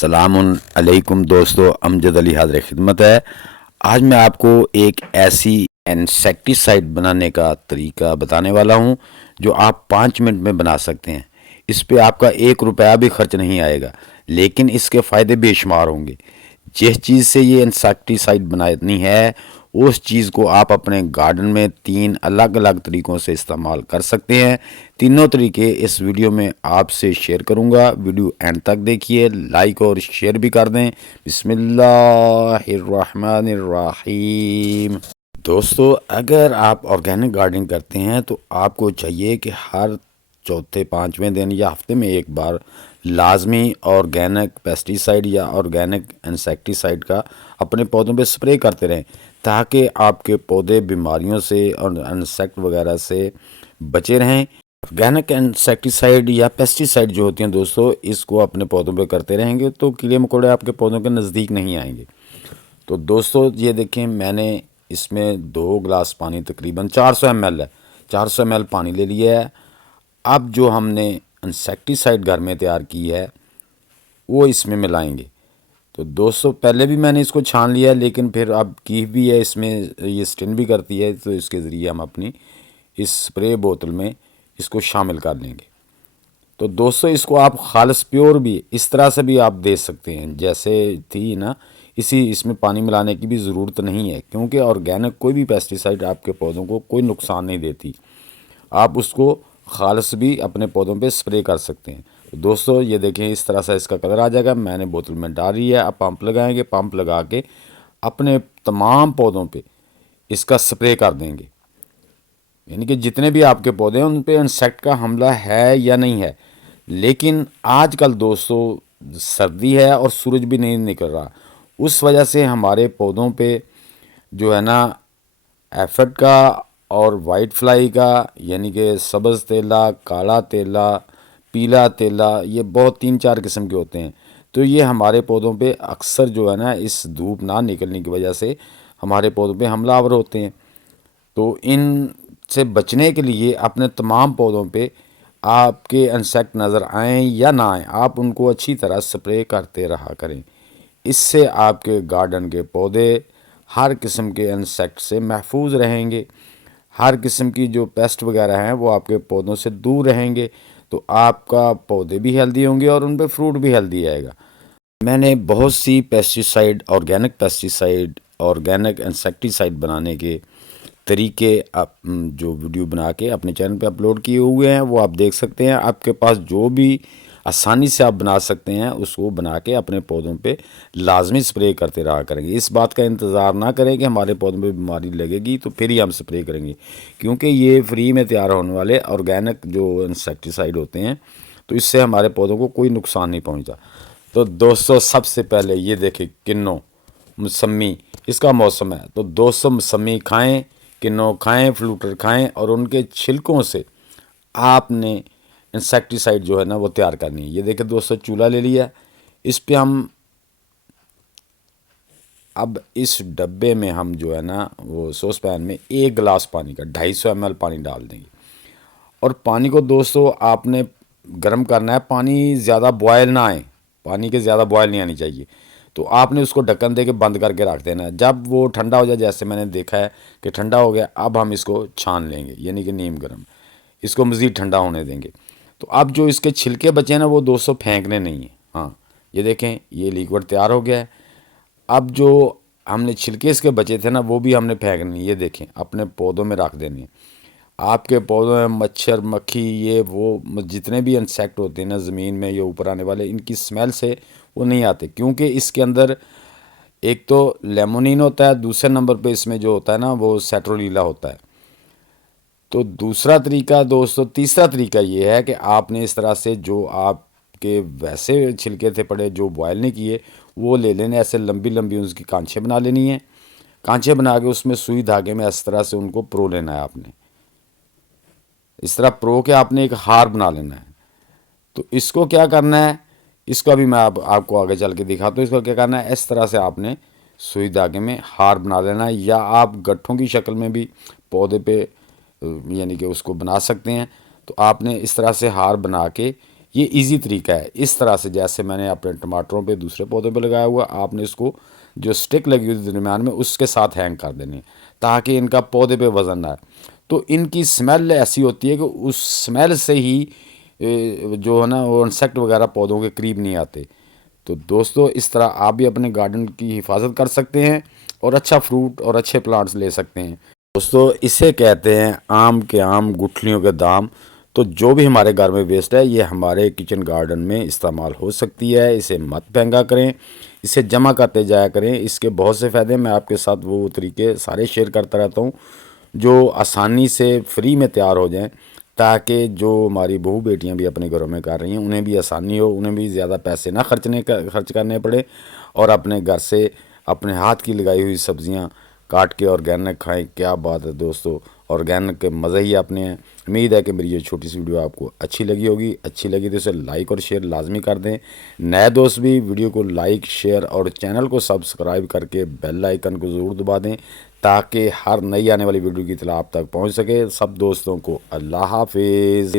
السلام علیکم دوستو، امجد علی حاضر خدمت ہے۔ آج میں آپ کو ایک ایسی انسیکٹیسائیڈ بنانے کا طریقہ بتانے والا ہوں جو آپ 5 منٹ میں بنا سکتے ہیں۔ اس پہ آپ کا 1 روپیہ بھی خرچ نہیں آئے گا، لیکن اس کے فائدے بے شمار ہوں گے۔ جس چیز سے یہ انسیکٹیسائیڈ بنانی ہے اس چیز کو آپ اپنے گارڈن میں 3 الگ الگ طریقوں سے استعمال کر سکتے ہیں۔ تینوں طریقے اس ویڈیو میں آپ سے شیئر کروں گا۔ ویڈیو اینڈ تک دیکھیے، لائک اور شیئر بھی کر دیں۔ بسم اللہ الرحمن الرحیم۔ دوستو، اگر آپ آرگینک گارڈننگ کرتے ہیں تو آپ کو چاہیے کہ ہر چوتھے 5ویں دن یا ہفتے میں ایک بار لازمی آرگینک پیسٹیسائیڈ یا آرگینک انسیکٹیسائیڈ کا اپنے پودوں پہ سپرے کرتے رہیں، تاکہ آپ کے پودے بیماریوں سے اور انسیکٹ وغیرہ سے بچے رہیں۔ آرگینک انسیکٹیسائیڈ یا پیسٹیسائیڈ جو ہوتی ہیں دوستو، اس کو اپنے پودوں پہ کرتے رہیں گے تو کیڑے مکوڑے آپ کے پودوں کے نزدیک نہیں آئیں گے۔ تو دوستو یہ دیکھیں، میں نے اس میں 2 گلاس پانی، تقریباً 400 ml ہے، 400 ml پانی لے لیا ہے۔ اب جو ہم نے انسیکٹیسائیڈ گھر میں تیار کی ہے وہ اس میں ملائیں گے۔ تو دوستو پہلے بھی میں نے اس کو چھان لیا ہے، لیکن پھر اب کیف بھی ہے، اس میں یہ سٹن بھی کرتی ہے، تو اس کے ذریعے ہم اپنی اس سپرے بوتل میں اس کو شامل کر لیں گے۔ تو دوستو اس کو آپ خالص پیور بھی اس طرح سے بھی آپ دے سکتے ہیں جیسے تھی نا، اس میں پانی ملانے کی بھی ضرورت نہیں ہے، کیونکہ آرگینک کوئی بھی پیسٹیسائیڈ آپ کے پودوں کو کوئی نقصان نہیں دیتی۔ آپ اس کو خالص بھی اپنے پودوں پہ سپرے کر سکتے ہیں۔ دوستو یہ دیکھیں، اس طرح سے اس کا کلر آ جائے گا۔ میں نے بوتل میں ڈال رہی ہے، اب پمپ لگائیں گے۔ پمپ لگا کے اپنے تمام پودوں پہ اس کا سپرے کر دیں گے، یعنی کہ جتنے بھی آپ کے پودے ہیں ان پہ انسیکٹ کا حملہ ہے یا نہیں ہے۔ لیکن آج کل دوستو سردی ہے اور سورج بھی نہیں نکل رہا، اس وجہ سے ہمارے پودوں پہ جو ہے نا ایفڈ کا اور وائٹ فلائی کا، یعنی کہ سبز تیلا، کالا تیلا، پیلا تیلا، یہ بہت 3-4 قسم کے ہوتے ہیں۔ تو یہ ہمارے پودوں پہ اکثر جو ہے نا اس دھوپ نہ نکلنے کی وجہ سے ہمارے پودوں پہ حملہ آور ہوتے ہیں۔ تو ان سے بچنے کے لیے اپنے تمام پودوں پہ آپ کے انسیکٹ نظر آئیں یا نہ آئیں، آپ ان کو اچھی طرح سپرے کرتے رہا کریں۔ اس سے آپ کے گارڈن کے پودے ہر قسم کے انسیکٹ سے محفوظ رہیں گے، ہر قسم کی جو پیسٹ وغیرہ ہیں وہ آپ کے پودوں سے دور رہیں گے، تو آپ کا پودے بھی ہیلدی ہوں گے اور ان پہ فروٹ بھی ہیلدی آئے گا۔ میں نے بہت سی پیسٹیسائیڈ، آرگینک پیسٹیسائیڈ، آرگینک انسیکٹیسائیڈ بنانے کے طریقے جو ویڈیو بنا کے اپنے چینل پہ اپلوڈ کیے ہوئے ہیں، وہ آپ دیکھ سکتے ہیں۔ آپ کے پاس جو بھی آسانی سے آپ بنا سکتے ہیں اس کو بنا کے اپنے پودوں پہ لازمی سپرے کرتے رہا کریں گے۔ اس بات کا انتظار نہ کریں کہ ہمارے پودوں پہ بیماری لگے گی تو پھر ہی ہم سپرے کریں گے، کیونکہ یہ فری میں تیار ہونے والے آرگینک جو انسیکٹیسائیڈ ہوتے ہیں تو اس سے ہمارے پودوں کو کوئی نقصان نہیں پہنچتا۔ تو دوستو سب سے پہلے یہ دیکھیں، کنو موسمی اس کا موسم ہے، تو دوستو موسمی کھائیں، کنو کھائیں، فلوٹر کھائیں، اور ان کے چھلکوں سے آپ نے انسیکٹیسائیڈ جو ہے نا وہ تیار کرنی ہے۔ یہ دیکھیں دوستو، چولہا لے لیا، اس پہ ہم اب اس ڈبے میں ہم جو ہے نا وہ سوس پین میں 1 گلاس پانی کا 250 ml پانی ڈال دیں گے، اور پانی کو دوستو آپ نے گرم کرنا ہے۔ پانی زیادہ بوائل نہ آئے، پانی کے زیادہ بوائل نہیں آنی چاہیے، تو آپ نے اس کو ڈھکن دے کے بند کر کے رکھ دینا ہے۔ جب وہ ٹھنڈا ہو جائے، جیسے میں نے دیکھا ہے کہ ٹھنڈا ہو گیا، اب ہم اس کو چھان لیں گے، یعنی کہ نیم گرم، اس کو مزید ٹھنڈا ہونے دیں گے۔ تو اب جو اس کے چھلکے بچے ہیں نا وہ دوستو پھینکنے نہیں ہیں۔ ہاں یہ دیکھیں، یہ لیکوڈ تیار ہو گیا ہے۔ اب جو ہم نے چھلکے اس کے بچے تھے نا وہ بھی ہم نے پھینکنے ہیں، یہ دیکھیں اپنے پودوں میں رکھ دینے ہیں۔ آپ کے پودوں میں مچھر، مکھی، یہ وہ جتنے بھی انسیکٹ ہوتے ہیں نا زمین میں یہ اوپر آنے والے، ان کی سمیل سے وہ نہیں آتے، کیونکہ اس کے اندر ایک تو لیمونین ہوتا ہے، دوسرے نمبر پہ اس میں جو ہوتا ہے نا وہ سیٹرولیلا ہوتا ہے۔ تو دوسرا طریقہ دوستو، تیسرا طریقہ یہ ہے کہ آپ نے اس طرح سے جو آپ کے ویسے چھلکے تھے پڑے جو بوائل نہیں کیے وہ لے لینے، ایسے لمبی لمبی اس کی کانچیں بنا لینی ہیں۔ کانچیں بنا کے اس میں سوئی دھاگے میں اس طرح سے ان کو پرو لینا ہے۔ آپ نے اس طرح پرو کے آپ نے ایک ہار بنا لینا ہے۔ تو اس کو کیا کرنا ہے، اس کا بھی میں آپ کو آگے چل کے دکھاتا ہوں۔ اس کو کیا کرنا ہے، اس طرح سے آپ نے سوئی دھاگے میں ہار بنا لینا ہے، یا آپ گٹھوں کی شکل میں بھی پودے پہ یعنی کہ اس کو بنا سکتے ہیں۔ تو آپ نے اس طرح سے ہار بنا کے یہ ایزی طریقہ ہے. اس طرح سے جیسے میں نے اپنے ٹماٹروں پہ دوسرے پودوں پہ لگایا ہوا، آپ نے اس کو جو سٹک لگی ہوئی درمیان میں اس کے ساتھ ہینگ کر دینی تاکہ ان کا پودے پہ وزن نہ آئے. تو ان کی سمیل ایسی ہوتی ہے کہ اس سمیل سے ہی جو ہے نا وہ انسیکٹ وغیرہ پودوں کے قریب نہیں آتے. تو دوستو اس طرح آپ بھی اپنے گارڈن کی حفاظت کر سکتے ہیں اور اچھا فروٹ اور اچھے پلانٹس لے سکتے ہیں. دوستو اسے کہتے ہیں آم کے آم گٹھلیوں کے دام. تو جو بھی ہمارے گھر میں ویسٹ ہے یہ ہمارے کچن گارڈن میں استعمال ہو سکتی ہے. اسے مت پھینکا کریں، اسے جمع کرتے جایا کریں. اس کے بہت سے فائدے ہیں، میں آپ کے ساتھ وہ طریقے سارے شیئر کرتا رہتا ہوں جو آسانی سے فری میں تیار ہو جائیں، تاکہ جو ہماری بہو بیٹیاں بھی اپنے گھروں میں کر رہی ہیں انہیں بھی آسانی ہو، انہیں بھی زیادہ پیسے نہ خرچ کرنے پڑے، اور اپنے گھر سے اپنے ہاتھ کی لگائی ہوئی سبزیاں کاٹ کے آرگینک کھائیں. کیا بات ہے دوستو، آرگینک کے مزے ہی اپنے ہیں. امید ہے کہ میری یہ چھوٹی سی ویڈیو آپ کو اچھی لگی ہوگی. اچھی لگی تو اسے لائک اور شیئر لازمی کر دیں. نئے دوست بھی ویڈیو کو لائک شیئر اور چینل کو سبسکرائب کر کے بیل آئیکن کو ضرور دبا دیں تاکہ ہر نئی آنے والی ویڈیو کی اطلاع آپ تک پہنچ سکے. سب دوستوں کو اللہ حافظ.